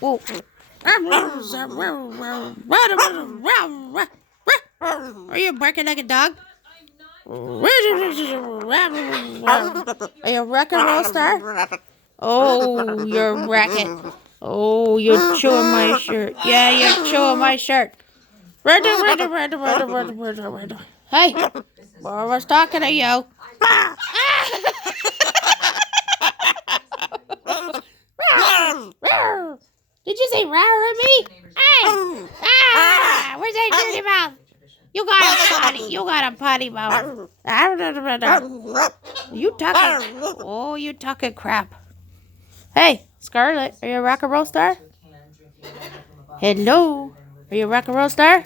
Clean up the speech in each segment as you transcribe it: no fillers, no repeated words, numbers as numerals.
Whoa. Are you barking like a dog? Are you a wreck and roll star? Oh, you're wrecking. Oh, you're chewing my shirt. Yeah, you're chewing my shirt. Hey, I was talking to you. Did you say rawr at me? Hey! Where's that dirty mouth? You got a potty. You got a potty mouth. You talking? Oh, you talking crap. Hey, Scarlett, are you a rock and roll star? Hello, are you a rock and roll star?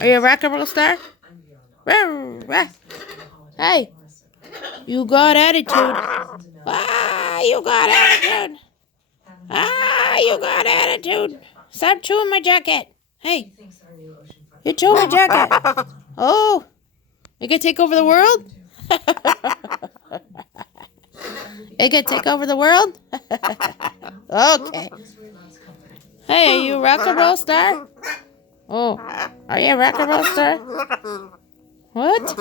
Are you a rock and roll star? Hey, you got attitude. You got attitude. You got attitude. Stop chewing my jacket. Hey, you chew my jacket. Oh, you can take over the world? You can take over the world? Okay. Hey, are you a rock and roll star? Oh, are you a rock and roll star? What?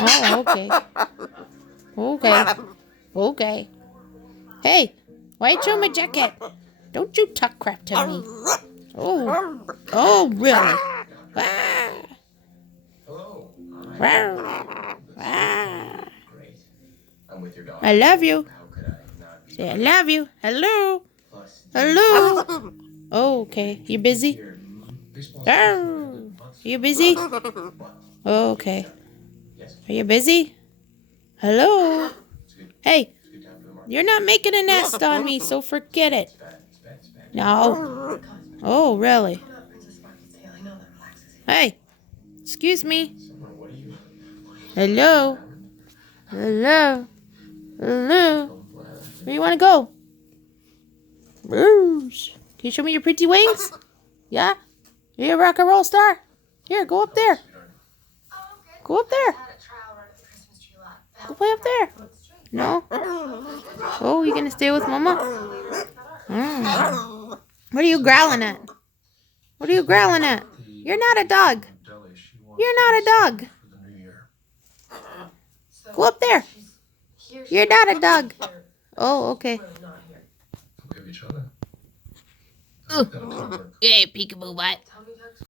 Oh, okay. Okay. Okay. Hey, why you chewing my jacket? Don't you talk crap to me. Oh. Oh, really? I love you. Say I love you. Hello. Hello. Oh, okay. You busy? You busy? Oh, okay. Are you busy? Hello. Hey, you're not making a nest on me, so forget it. No. Oh, really? Hey, excuse me. Hello. Hello. Hello. Where you want to go? Bruce. Can you show me your pretty wings? Yeah? You a rock and roll star? Here, go up there. Go up there. Go play up there. No? Oh, you gonna stay with Mama? What are you growling at? What are you growling at? You're not a dog. You're not a dog. Go up there. You're not a dog. Oh, okay. Ooh. Hey, peekaboo butt.